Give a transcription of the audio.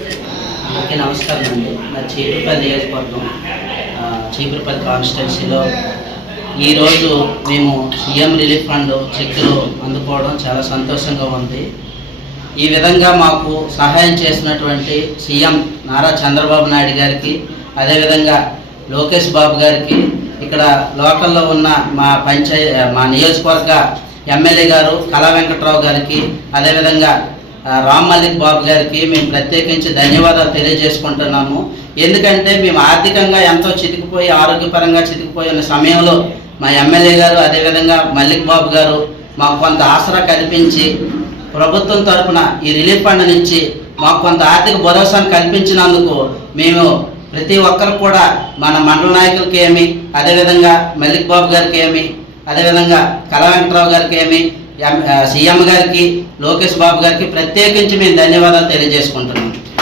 అందరికీ నమస్కారం అండి. నా చీపురుపల్లి నియోజకవర్గం చీపురుపల్లి కాన్స్టిట్యున్సీలో ఈరోజు మేము సీఎం రిలీఫ్ ఫండ్ చెక్కులు అందుకోవడం చాలా సంతోషంగా ఉంది. ఈ విధంగా మాకు సహాయం చేసినటువంటి సీఎం నారా చంద్రబాబు నాయుడు గారికి, అదేవిధంగా లోకేష్ బాబు గారికి, ఇక్కడ లోకల్లో ఉన్న మా నియోజకవర్గ ఎమ్మెల్యే గారు కళా వెంకట్రావు గారికి, అదేవిధంగా రామ్ మల్లిక్ బాబు గారికి మేము ప్రత్యేకించి ధన్యవాదాలు తెలియజేసుకుంటున్నాము. ఎందుకంటే మేము ఆర్థికంగా ఎంతో చితికిపోయి, ఆరోగ్యపరంగా చితికిపోయి ఉన్న సమయంలో మా ఎమ్మెల్యే గారు, అదేవిధంగా మల్లిక్ బాబు గారు మాకు కొంత ఆసరా కల్పించి ప్రభుత్వం తరఫున ఈ రిలీఫ్ ఫండ్ నుంచి మాకు కొంత ఆర్థిక భరోసాను కల్పించినందుకు మేము ప్రతి ఒక్కరు కూడా మన మండల నాయకులకి ఏమి, అదేవిధంగా మల్లిక్ బాబు గారికి ఏమి, అదేవిధంగా కళా వెంకట్రావు గారికి ఏమి, సీఎం గారికి, లోకేష్ బాబు గారికి ప్రత్యేకించి మేము ధన్యవాదాలు తెలియజేసుకుంటున్నాం.